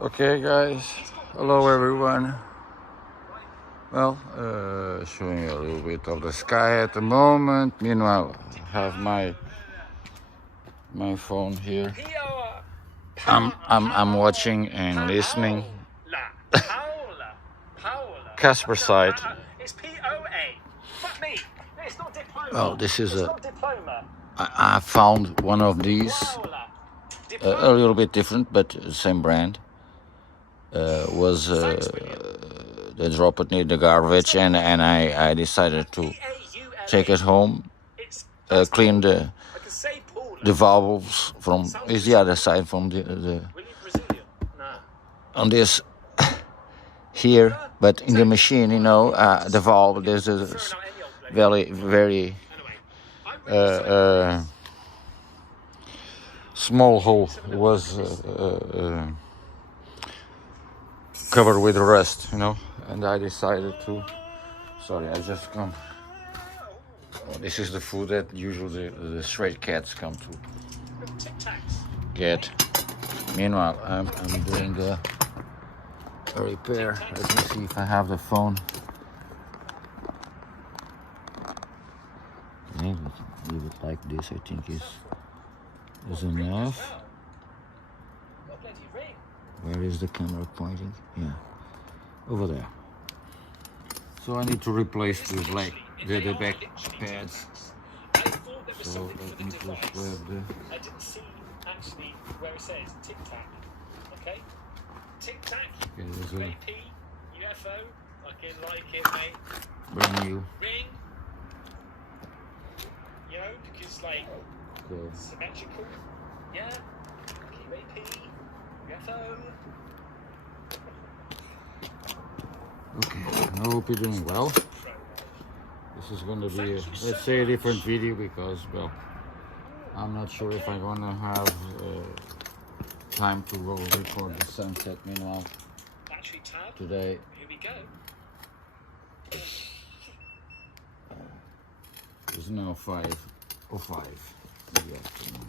Okay, guys. Hello, everyone. Well, showing you a little bit of the sky at the moment. Meanwhile, I have my phone here. I'm watching and listening. Casper site. It's P-O-A. Fuck me. It's not diploma. Oh, this is it's not diploma. I found one of these. A little bit different, but same brand. They dropped it near the garbage, and I decided to take it home, clean the valves from. Is the other side from the on this here, but in the machine, you know, the valve, there's a very small hole. It was covered with rust, you know, and I decided to. Sorry, I just come. Oh, this is the food that usually the stray cats come to get. Meanwhile, I'm doing a repair. Let me see if I have the phone. Leave it like this. I think is enough. Where is the camera pointing? Yeah, over there. So I need to replace the back pads. So let me just grab the. I didn't see actually where it says tic tac. Okay? Tic tac. Okay, there's a P, UFO. Fucking like it, mate. brand new. Ring. You know, because like symmetrical. Yeah. QAP. UFO. Okay, I hope you're doing well. This is going to be, let's say, a different video because, well, I'm not sure if I'm going to have time to go record the sunset. Meanwhile, today, here we go. It's now 5:05 in the afternoon.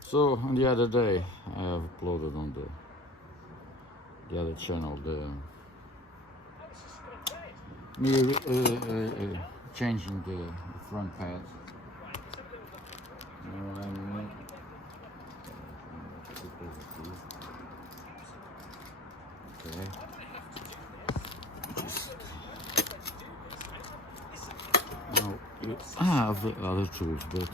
So, on the other day, I have uploaded on the other channel me changing the front pads. Okay. Now, I have other tools, but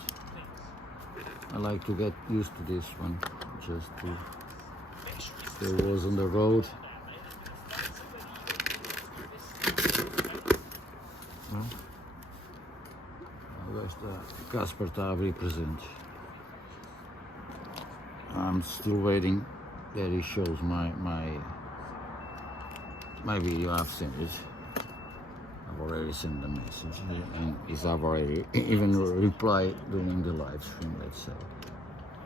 I like to get used to this one, just to stay was on the road. Casper está a abrir presentes. I'm still waiting that he shows my video. I've sent it. I've already sent the message, and I've already even replied during the live stream. Let's say,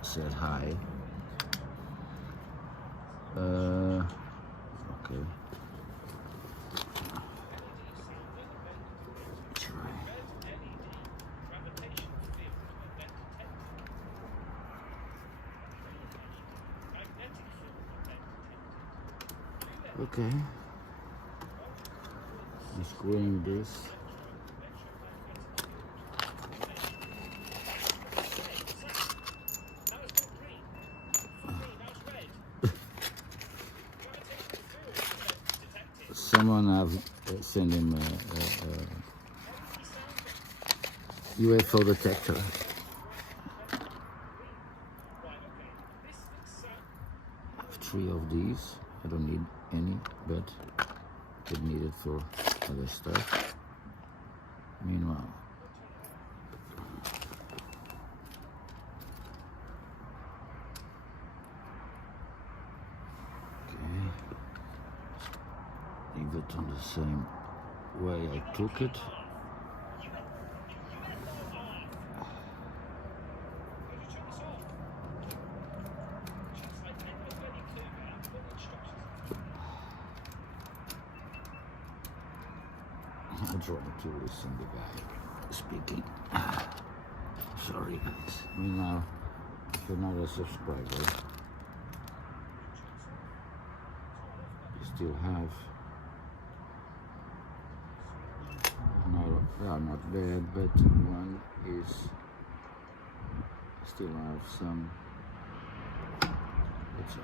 said hi. Okay. Okay, I'm screwing this. Someone have sent him a UFO detector. I have 3 of these. I don't need any, but I need it for other stuff. Meanwhile, okay, leave it on the same way I took it. I'm trying to listen to the guy speaking. Sorry guys. Meanwhile, if you're not a subscriber, still have. No, they are not bad, but one is still have some.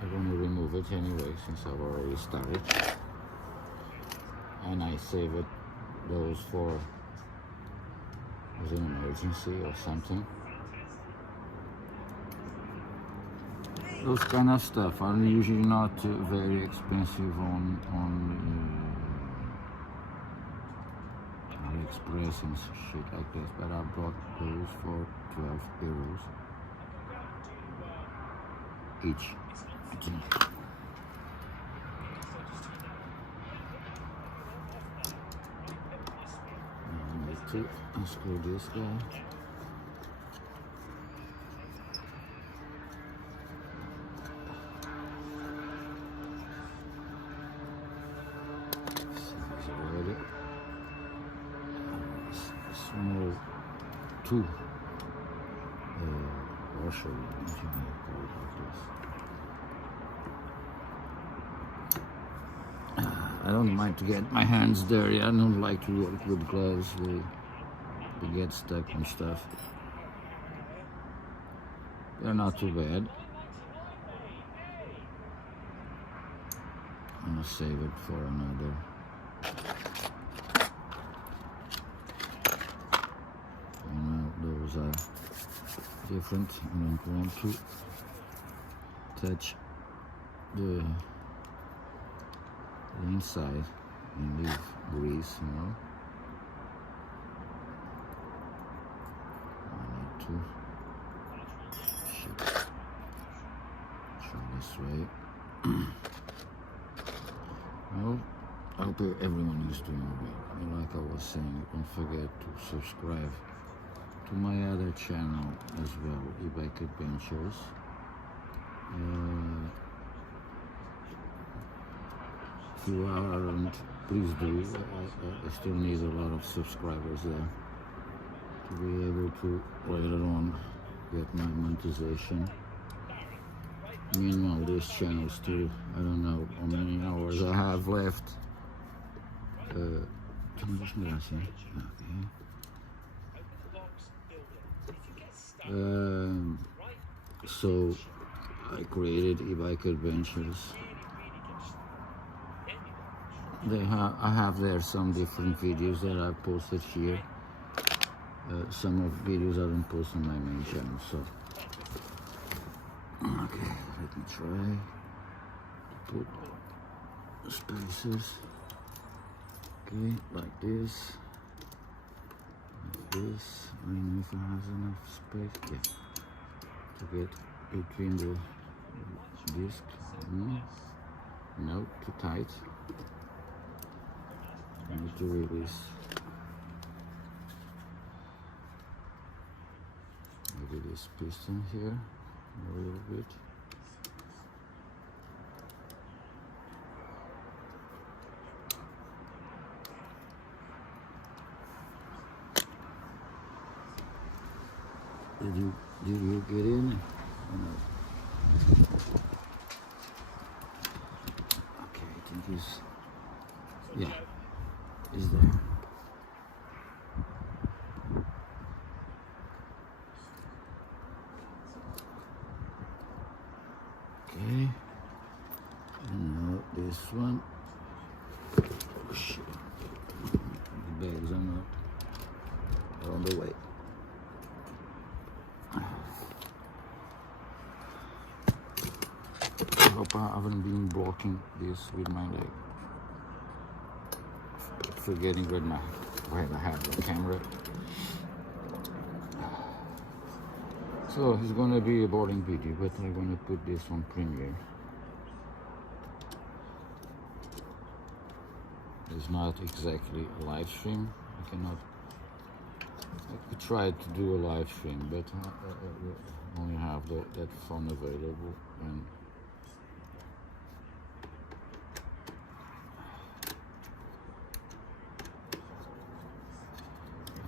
I'm going to remove it anyway since I've already started, and I save it those for as an emergency or something. Those kind of stuff are usually not very expensive on AliExpress and shit like this, but I bought those for 12 euros each, I think. I need to unscrew this guy. Small two washer, if you may call it like this. I don't mind to get my hands dirty. I don't like to work with gloves. They get stuck and stuff. They're not too bad. I'm gonna save it for another. Those are different. I don't want to touch the inside and leave grease, you know. I need to try this way. Well, I hope everyone is doing well. And like I was saying, don't forget to subscribe to my other channel as well, E-bikeAdventures. If you aren't, please do. I still need a lot of subscribers there to be able to later on get my monetization. Meanwhile, this channel still, I don't know how many hours I have left. So I created E-bikeAdventures. I have there some different videos that I posted here. Some of the videos I don't post on my main channel. So okay, let me try to put spaces. Okay, like this. This, I don't know if it has enough space. Yeah. To get between the disc. No, too tight. I need to release maybe this piston here a little bit. Did you get in? Or no? Okay, I think he's there. Okay, and now this one. Oh shit, the bags are not on the way. I hope I haven't been blocking this with my leg. Forgetting where I have the camera. So it's gonna be a boring video, but I'm gonna put this on premiere. It's not exactly a live stream. I could try to do a live stream, but I only have that phone available, and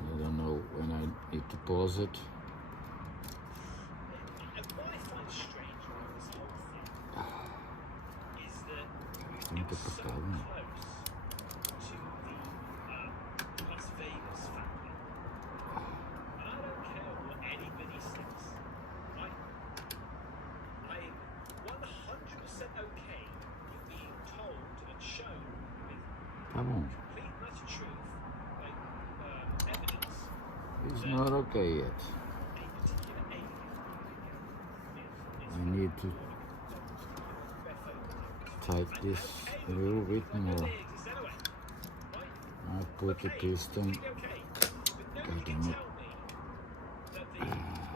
I don't know when I need to pause it. I think muito apertado, não? To the Las Vegas family. And I don't care what anybody says. I'm 100% okay with being told and shown with Tá bom. complete and utter truth, like evidence, It's not okay yet. a particular alien I need to tight this a little bit more. I put the piston. God damn it. That the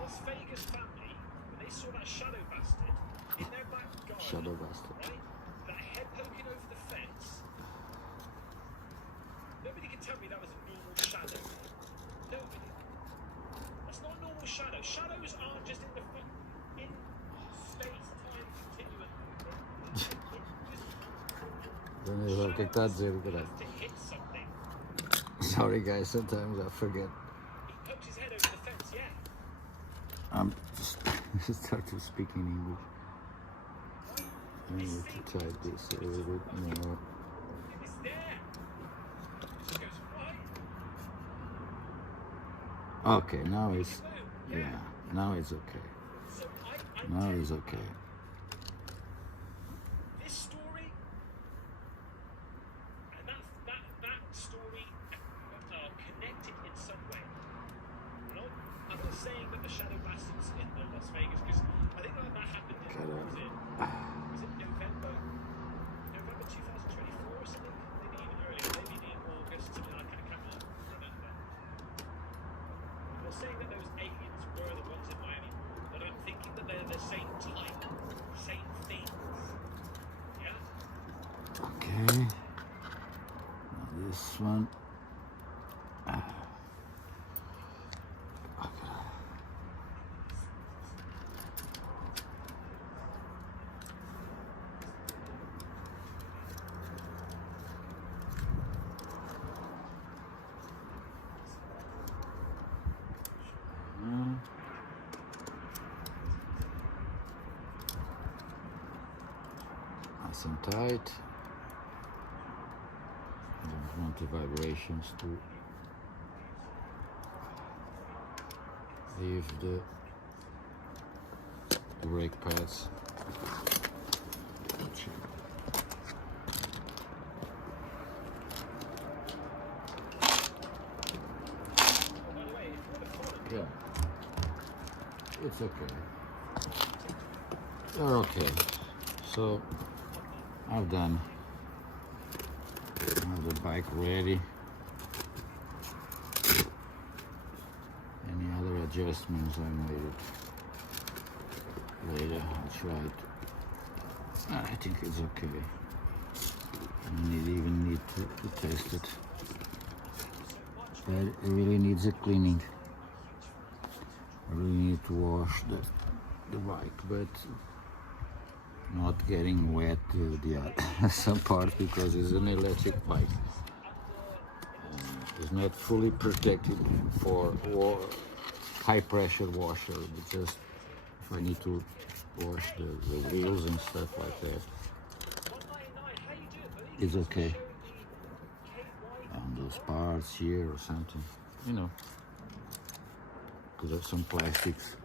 Las Vegas family, when they saw that shadow bastard in their back garden, Shadow bastard. right? That head poking over the fence. Nobody can tell me that was a normal shadow. Nobody. That's not a normal shadow. Shadows aren't just in space-time continuum. Don't know what that is, but To hit something. sorry guys, sometimes I forget. He pokes his head over the fence, yeah. I'm just start to speak in English. I need to try this a little bit more. It's there. She goes, what? Okay, now it's now it's okay. So Now it's okay. this story and that story are connected in some way. I'm not saying that the shadow bastards in Las Vegas, because I think that happened in was it November 2024 or something? Maybe even earlier, maybe in August, something like that. I can't remember. I'm not saying that those aliens were the ones in Miami, but I'm thinking that they're the same type, same things. Yeah? Okay. Now this one. Nice and tight. I don't want the vibrations to leave the brake pads. Yeah, it's okay. They're okay. So I've done. I have the bike ready. Any other adjustments I made it later. I'll try it. I think it's okay. I even need to test it. But it really needs a cleaning. I really need to wash the bike, but not getting wet some part because it's an electric bike. It's not fully protected for high pressure washer. But just if I need to wash the wheels and stuff like that, it's okay. On those parts here or something, you know, because of some plastics.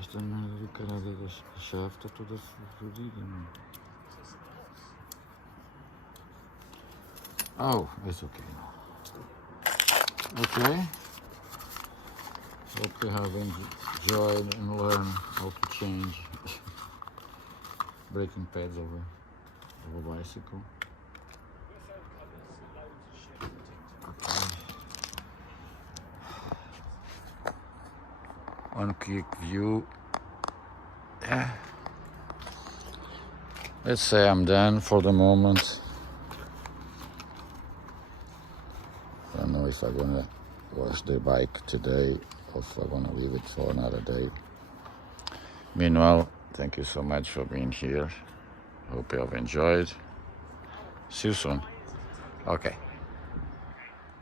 Esta merda do caralho da chave está toda fodida, mano. Oh, it's okay now. Okay. Hope you have enjoyed and learned how to change braking pads of a bicycle. Okay. One quick view. Yeah. Let's say I'm done for the moment. I don't know if I'm gonna wash the bike today or if I'm gonna leave it for another day. Meanwhile, thank you so much for being here. Hope you have enjoyed. See you soon. Okay.